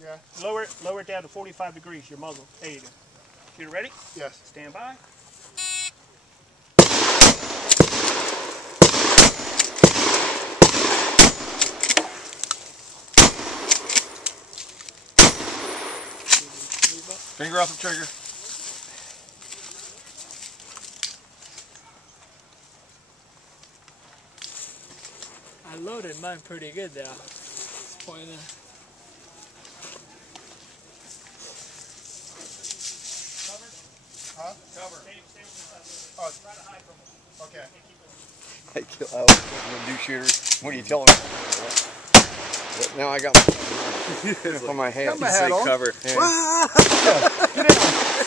Yeah. Lower it down to 45 degrees, your muzzle. There you go. Shooter ready? Yes. Stand by. Finger off the trigger. I loaded mine pretty good though. Pointing at Huh? Cover. Oh, okay. Hey, I'm gonna do shooters. What are you telling me? Now I got my, on my head. Got my hat on. Cover.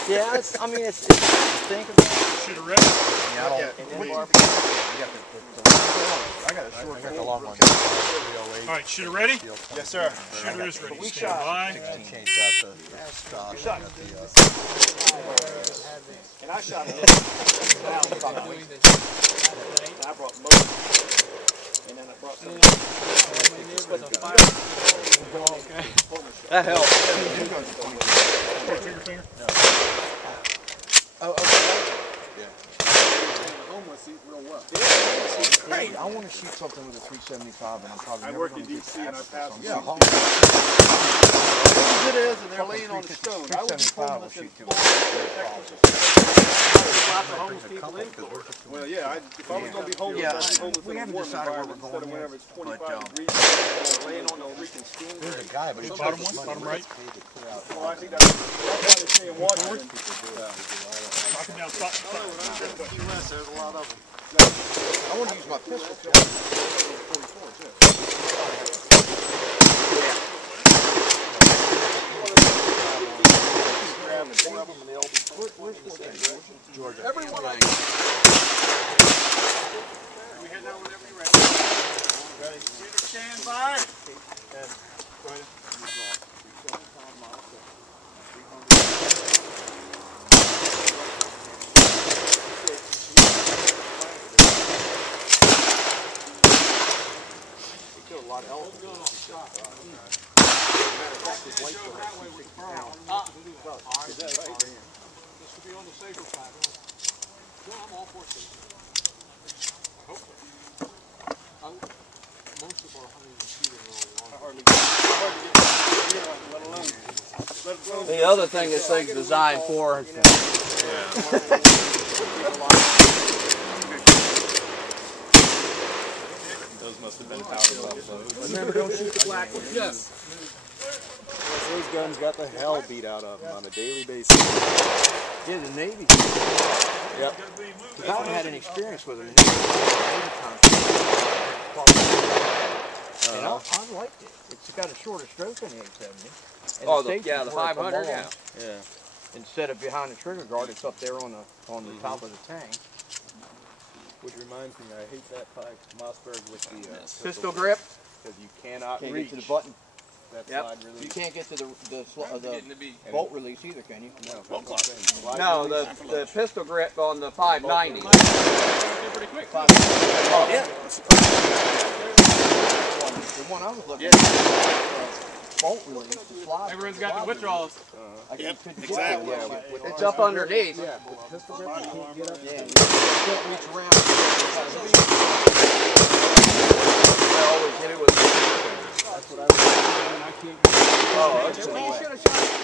Yeah, it's, I mean, it's think about it. Shooter ready? Yeah, I got a short, I got the long one. All right, shooter ready? Yes, sir. Shooter is ready. Stand by. Changed out the stock. And I shot it. I brought most. And then I brought some. That helps. Finger. No. Oh, okay. Almost real well. Great. I want to shoot something with a 375, and I'm probably I worked in DC and I passed them. Yeah, It is, and they're laying on the stone. I would be homeless in Well, yeah, if I was going to be homeless, I'd be homeless in a warm environment instead of whenever it's 25 degrees, laying on the freaking steam. There's a guy, but he's Bottom one, bottom right. Well, I think that's why they stay in Washington. Knock him down. Stop. There's a lot of them. I want to use my pistol. Georgia. Everyone. We head down whenever you're ready. Ready. Stand by. Go ahead. A lot of elephants. this to be on the safer side. Well, I'm all for safer. I hope so. Most of our hunting and shooting are on water. The other thing this thing's designed for. Those must have been power levels. Remember, don't shoot the black one. Yes. Those guns got the hell beat out of them on a daily basis. Yeah, the Navy. Yep. Because I haven't had any experience with them. And I liked it. It's got a shorter stroke than the 870. And Oh, yeah, the 500, yeah. Yeah. Instead of behind the trigger guard, it's up there on the top of the tank. Which reminds me, I hate that pipe Mossberg with the Pistol grip. because you cannot Can't reach get to the button. that Yep. slide release. You can't get to the bolt release either, can you? No. No, the pistol grip on the 590. Pretty quick. Oh, yeah. The one I was looking at, bolt release, the slide. Everyone's got the withdrawals. Exactly. It's up underneath. Yeah, the pistol grip, you can't get up. Yeah, you can't reach around. I always hit it with. That's what I was doing. I can't get Oh, okay.